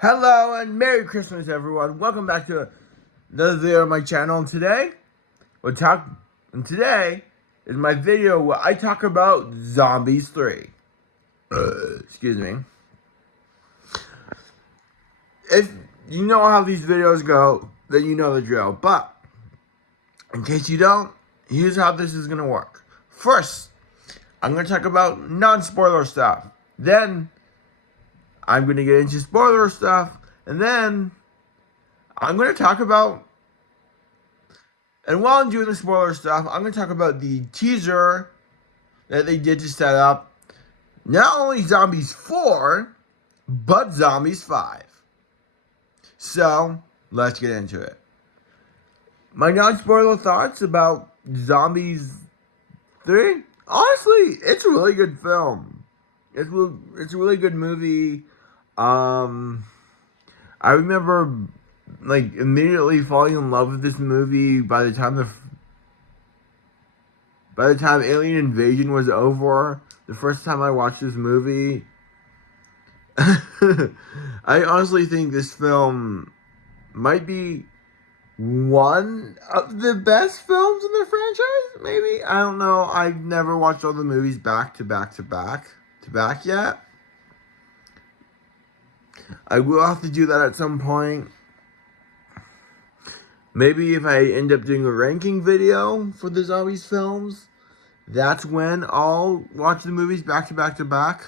Hello and Merry Christmas, everyone. Welcome back to another video on my channel. And today is my video where I talk about Zombies 3. Excuse me. If you know how these videos go, then you know the drill. But in case you don't, here's how this is gonna work. First, I'm gonna talk about non-spoiler stuff. Then I'm gonna get into spoiler stuff, and then I'm going to talk about, and while I'm doing the spoiler stuff, I'm going to talk about the teaser that they did to set up not only Zombies 4, but Zombies 5. So, let's get into it. My non-spoiler thoughts about Zombies 3? Honestly, it's a really good film. It's a really good movie. I remember immediately falling in love with this movie by the time Alien Invasion was over. The first time I watched this movie, I honestly think this film might be one of the best films in the franchise. Maybe, I don't know. I've never watched all the movies back to back yet. I will have to do that at some point. Maybe if I end up doing a ranking video for the Zombies films, that's when I'll watch the movies back to back.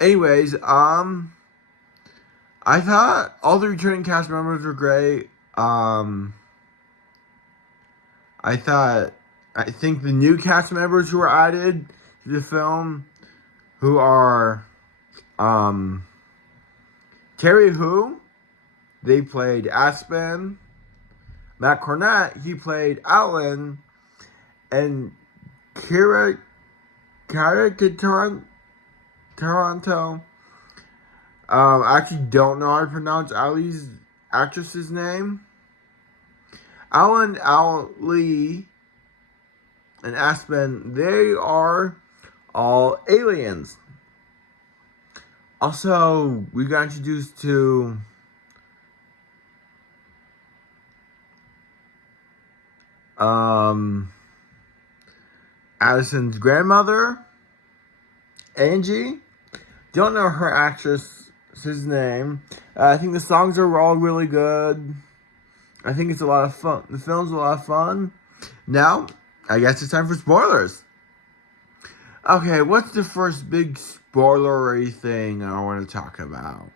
Anyways, I thought all the returning cast members were great. I think the new cast members who were added to the film, who are, Terry Who, they played Aspen. Matt Cornett, he played Alan. And Kira Toronto. I actually don't know how to pronounce Ali's actress's name. Alan, Ali, and Aspen, they are all aliens. Also, we got introduced to Addison's grandmother, Angie. Don't know her actress's name. I think the songs are all really good. I think it's a lot of fun. The film's a lot of fun. Now, I guess it's time for spoilers. Okay, what's the first big spoilery thing I want to talk about?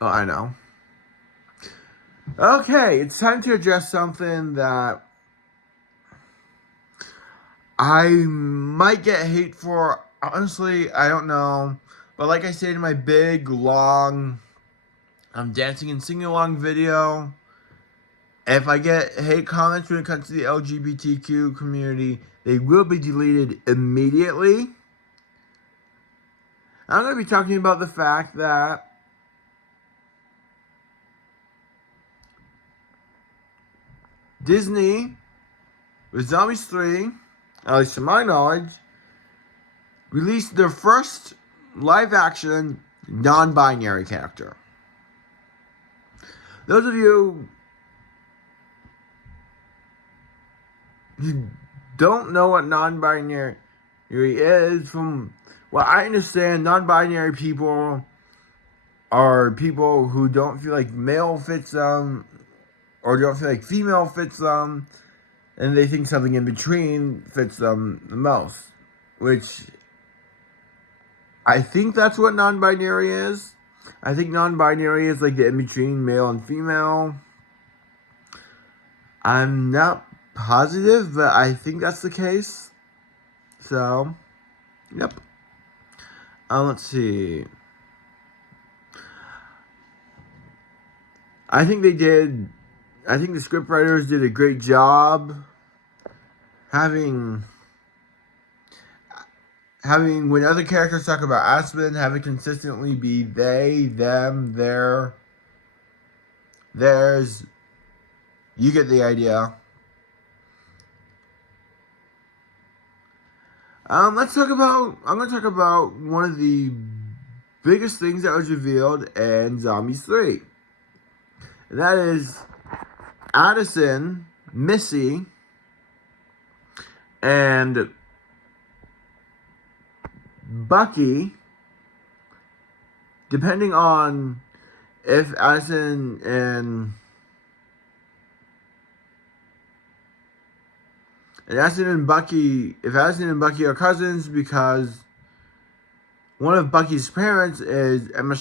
Oh, I know. Okay, it's time to address something that I might get hate for. Honestly, I don't know. But like I said in my big, long dancing and singing along video, if I get hate comments when it comes to the LGBTQ community, they will be deleted immediately. I'm going to be talking about the fact that Disney, with Zombies 3, at least to my knowledge, released their first live-action non-binary character. Those of you who don't know what non-binary is, from what I understand, non-binary people are people who don't feel like male fits them, or don't feel like female fits them, and they think something in between fits them the most. Which, I think that's what non-binary is. I think non-binary is like the in-between male and female. I'm not positive, but I think that's the case. So, yep. Let's see. I think the scriptwriters did a great job having when other characters talk about Aspen, have it consistently be they, them, their, theirs. You get the idea. I'm going to talk about one of the biggest things that was revealed in Zombies 3. And that is Addison, Missy, and Bucky, depending on if Addison and Bucky are cousins, because one of Bucky's parents is Emma,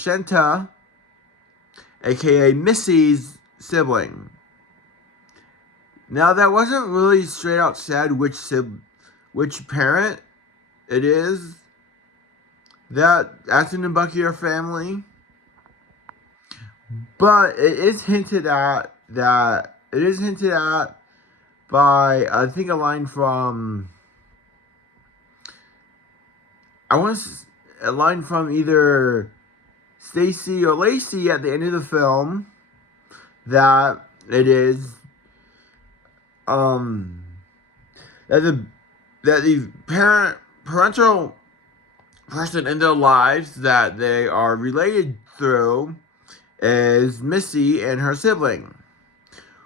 aka Missy's sibling. Now, that wasn't really straight out said which parent it is that Addison and Bucky are family, but it is hinted at by, I think, a line from, a line from either Stacy or Lacey at the end of the film, that it is that the parental person in their lives that they are related through is Missy and her sibling.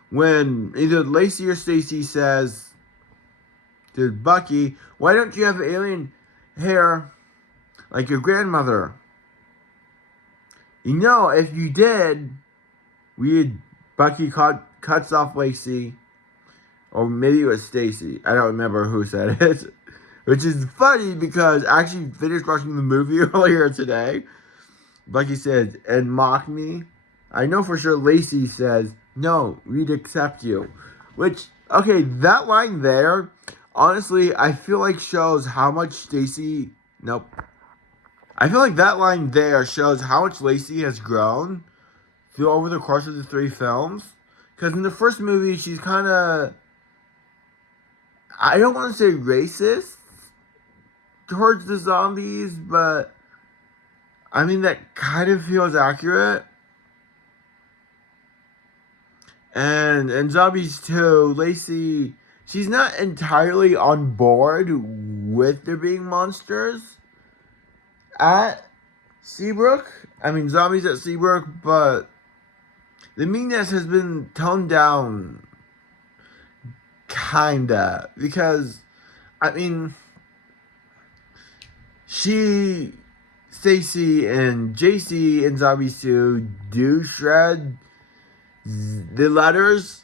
When either Lacey or Stacy says to Bucky, "Why don't you have alien hair like your grandmother?" If you did, Bucky cuts off Lacey, or maybe it was Stacy. I don't remember who said it. Which is funny, because I actually finished watching the movie earlier today. Bucky says, "And mock me." I know for sure Lacey says, "No, we'd accept you." Which, okay, that line there, honestly, I feel like shows how much Stacy... Nope. I feel like that line there shows how much Lacey has grown over the course of the 3 films. Because in the first movie, she's kind of... I don't want to say racist towards the zombies, but I mean, that kind of feels accurate. And in Zombies 2, Lacey, she's not entirely on board with there being monsters at Seabrook. I mean, zombies at Seabrook, but the meanness has been toned down, kinda, because, I mean, Stacy and JC in Zombies 2 do shred the letters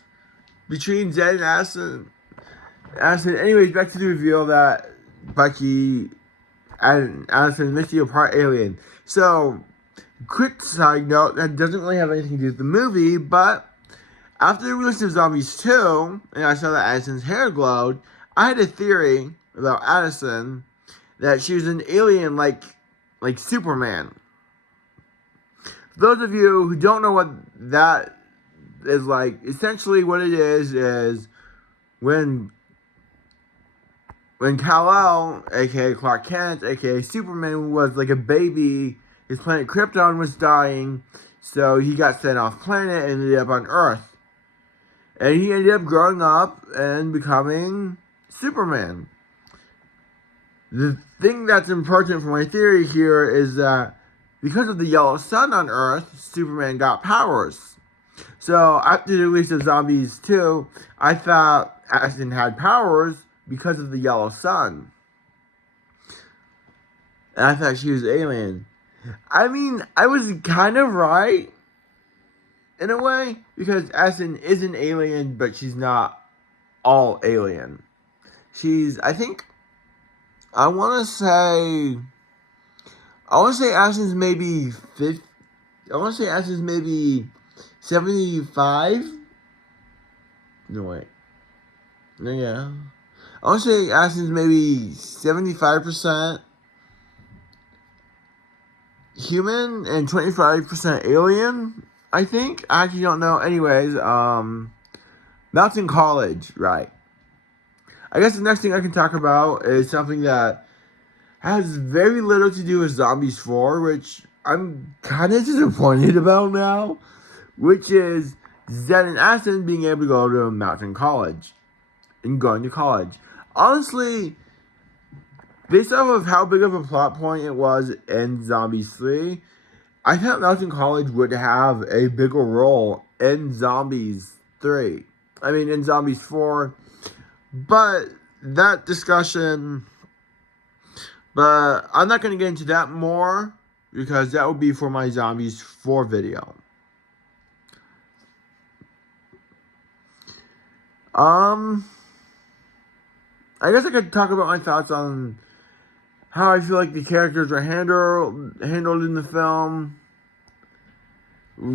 between Zed and Addison. Anyways, back to the reveal that Bucky and Addison and Misty are part alien. So, quick side note, that doesn't really have anything to do with the movie, but after the release of Zombies 2, and I saw that Addison's hair glowed, I had a theory about Addison that she was an alien like Superman. For those of you who don't know what that is like, essentially what it is when Kal-El, aka Clark Kent, aka Superman, was like a baby, his planet Krypton was dying, so he got sent off planet and ended up on Earth. And he ended up growing up and becoming Superman. The thing that's important for my theory here is that because of the yellow sun on Earth, Superman got powers. So after the release of Zombies 2, I thought Addison had powers because of the yellow sun. And I thought she was alien. I mean, I was kind of right, in a way, because Addison is an alien, but she's not all alien. She's, I think, I want to say Addison's maybe 50, I want to say Addison's maybe 75. No, wait. No, yeah. I want to say Addison's maybe 75% human and 25% alien, I think. I actually don't know. Anyways, Mountain College, right. I guess the next thing I can talk about is something that has very little to do with Zombies 4, which I'm kind of disappointed about now, which is Zed and Addison being able to go to Mountain College and going to college. Honestly, based off of how big of a plot point it was in Zombies 3, I thought Mountain College would have a bigger role in Zombies 3. I mean, in Zombies 4. But that discussion, but I'm not going to get into that more because that will be for my Zombies 4 video. I guess I could talk about my thoughts on how I feel like the characters are handled in the film.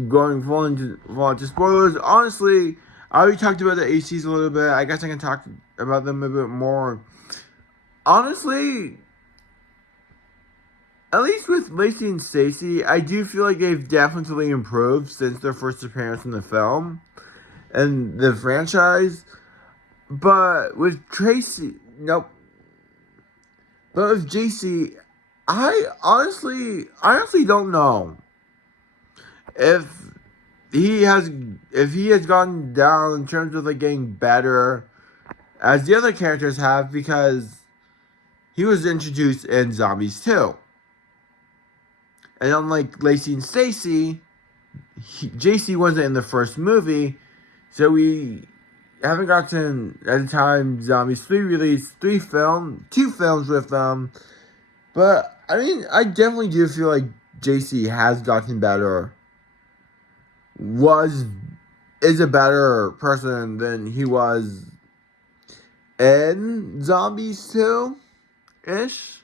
Going full into spoilers. Honestly, I already talked about the ACs a little bit. I guess I can talk about them a bit more. Honestly, at least with Lacey and Stacy, I do feel like they've definitely improved since their first appearance in the film and the franchise. But with Tracy, nope. But with JC, I honestly don't know if he has gone down in terms of like getting better as the other characters have, because he was introduced in Zombies 2. And unlike Lacey and Stacy, JC wasn't in the first movie, so we haven't gotten, at the time Zombies 3 released, 2 films with them. But I mean, I definitely do feel like JC has gotten better. Is a better person than he was in Zombies 2-ish.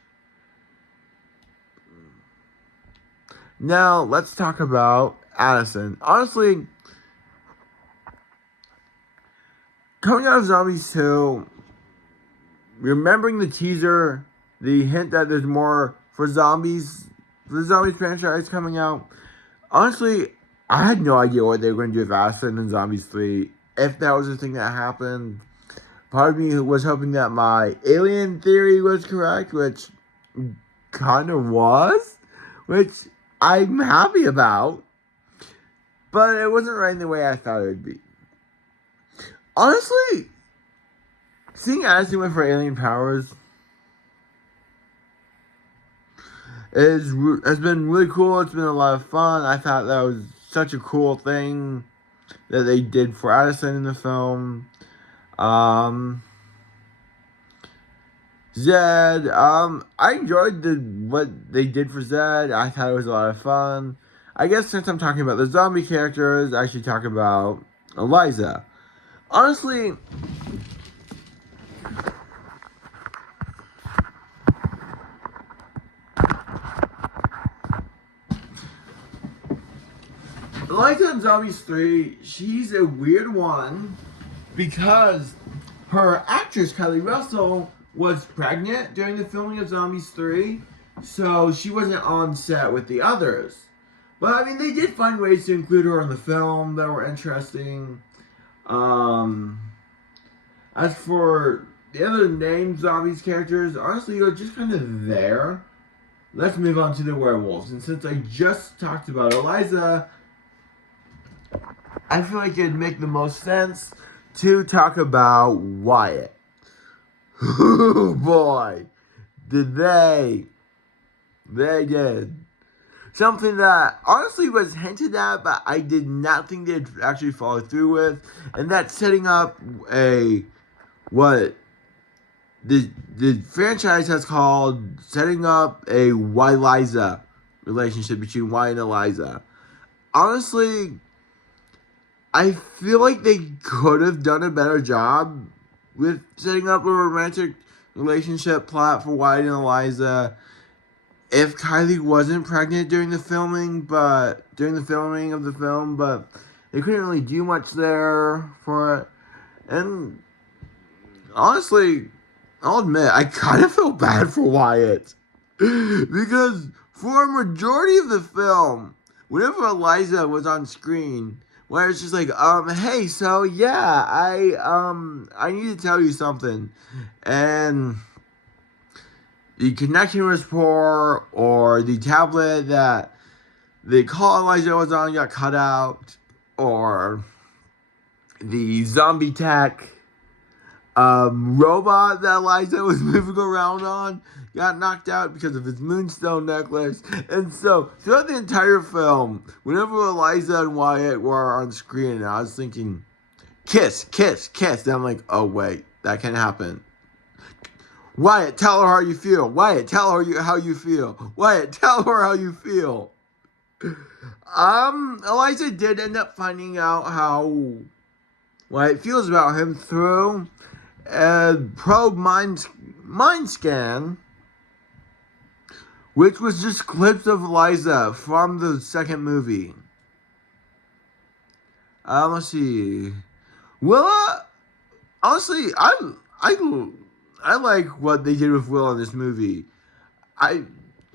Now, let's talk about Addison. Honestly, coming out of Zombies 2, remembering the teaser, the hint that there's more for the Zombies franchise coming out, honestly, I had no idea what they were going to do with Addison in Zombies 3. If that was the thing that happened, part of me was hoping that my alien theory was correct, which kind of was, which I'm happy about. But it wasn't right in the way I thought it would be. Honestly, seeing Addison with her alien powers has been really cool. It's been a lot of fun. I thought that was such a cool thing that they did for Addison in the film. Zed, I enjoyed what they did for Zed. I thought it was a lot of fun. I guess since I'm talking about the zombie characters, I should talk about Eliza. Honestly, Eliza in Zombies 3, she's a weird one because her actress, Kylie Russell, was pregnant during the filming of Zombies 3, so she wasn't on set with the others. But, I mean, they did find ways to include her in the film that were interesting. As for the other named Zombies characters, honestly, they're just kind of there. Let's move on to the werewolves. And since I just talked about Eliza, I feel like it'd make the most sense to talk about Wyatt. Oh boy, did they did. Something that honestly was hinted at, but I did not think they'd actually follow through with. And that's setting up what the franchise has called setting up a Y-Liza relationship between Wyatt and Eliza. Honestly, I feel like they could have done a better job with setting up a romantic relationship plot for Wyatt and Eliza if Kylie wasn't pregnant during the filming of the film, but they couldn't really do much there for it. And honestly, I'll admit, I kind of feel bad for Wyatt. Because for a majority of the film, whenever Eliza was on screen, where it's just like, hey, so yeah, I need to tell you something. And the connection was poor, or the tablet that the call Eliza was on got cut out, or the zombie tech robot that Eliza was moving around on got knocked out because of his moonstone necklace. And so throughout the entire film, whenever Eliza and Wyatt were on screen, I was thinking, kiss, kiss, kiss. And I'm like, oh wait, that can happen. Wyatt, tell her how you feel. Wyatt, tell her how you feel. Wyatt, tell her how you feel. Eliza did end up finding out how Wyatt feels about him through a probe mind scan, which was just clips of Eliza from the second movie. Let's see. Willa, honestly, I like what they did with Willa in this movie.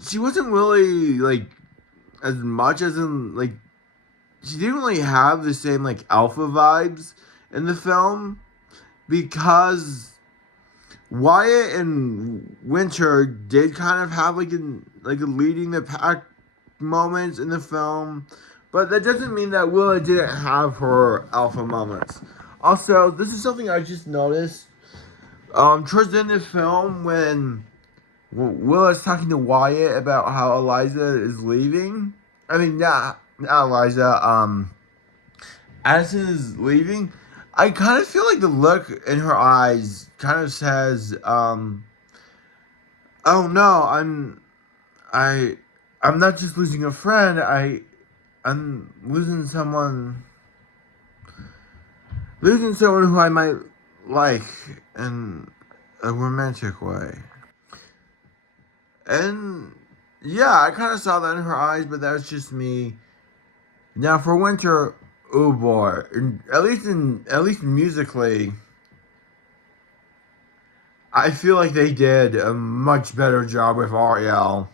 She wasn't really like as much as in like she didn't really have the same like alpha vibes in the film because Wyatt and Winter did kind of have like a leading the pack moments in the film, but that doesn't mean that Willa didn't have her alpha moments. Also, this is something I just noticed. Towards the end of the film, when Willa's talking to Wyatt about how Eliza is leaving. I mean, not Eliza. Addison is leaving. I kind of feel like the look in her eyes kind of says, "Oh no, I'm not just losing a friend. I'm losing someone who I might like in a romantic way." And yeah, I kind of saw that in her eyes, but that was just me. Now for Winter, oh boy, at least musically, I feel like they did a much better job with Ariel.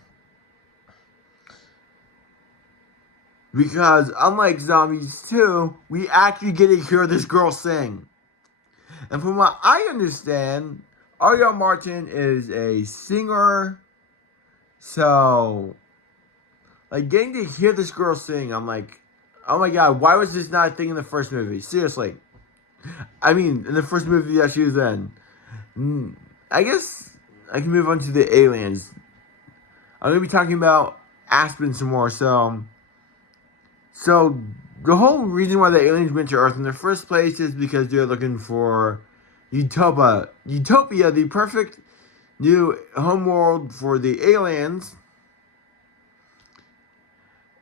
Because unlike Zombies 2, we actually get to hear this girl sing. And from what I understand, Ariel Martin is a singer. So, like, getting to hear this girl sing, I'm like, oh my god, why was this not a thing in the first movie? Seriously. I mean, in the first movie that she was in. I guess I can move on to the aliens. I'm going to be talking about Aspen some more. So the whole reason why the aliens went to Earth in the first place is because they're looking for Utopia, the perfect new homeworld for the aliens.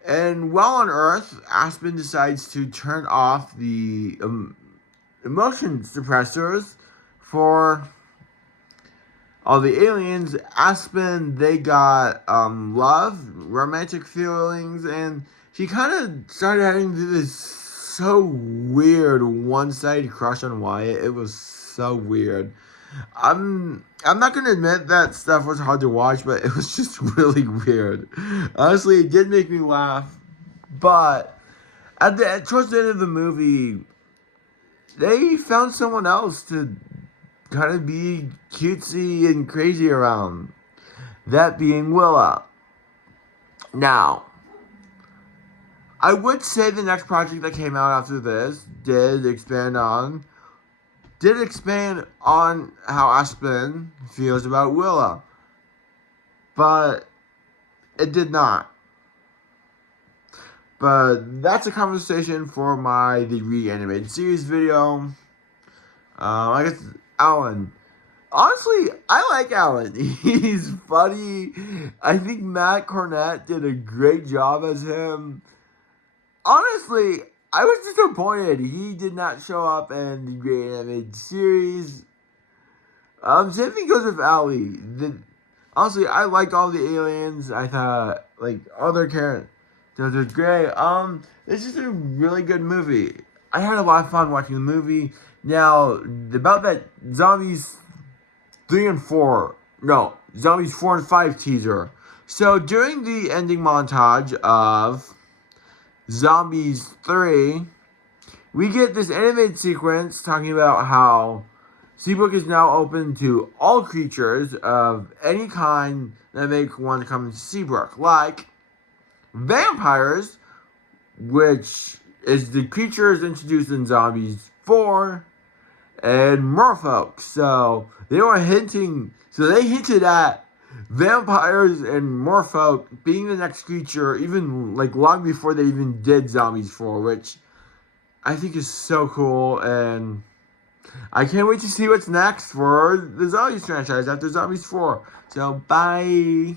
And while on Earth, Aspen decides to turn off the emotion suppressors for all the aliens. Aspen, they got love, romantic feelings, and she kind of started having this so weird one-sided crush on Wyatt. It was so weird. I'm not gonna admit that stuff was hard to watch, but it was just really weird. Honestly, it did make me laugh, but towards the end of the movie, they found someone else to kind of be cutesy and crazy around. That being Willa. Now, I would say the next project that came out after this did expand on how Aspen feels about Willa. But it did not. But that's a conversation for the reanimated series video. I guess Alan. Honestly, I like Alan. He's funny. I think Matt Cornett did a great job as him. Honestly, I was disappointed he did not show up in the reanimated series. Same thing goes with Allie. Honestly, I liked all the aliens. I thought like other characters are great. It's just a really good movie. I had a lot of fun watching the movie. Now about that Zombies 3 and 4, no, Zombies 4 and 5 teaser. So during the ending montage of Zombies 3, we get this animated sequence talking about how Seabrook is now open to all creatures of any kind that make one come to Seabrook, like vampires, which is the creatures introduced in Zombies 4, and merfolk. So they hinted at vampires and merfolk being the next creature, even like long before they even did Zombies 4, which I think is so cool, and I can't wait to see what's next for the Zombies franchise after Zombies 4. So, bye.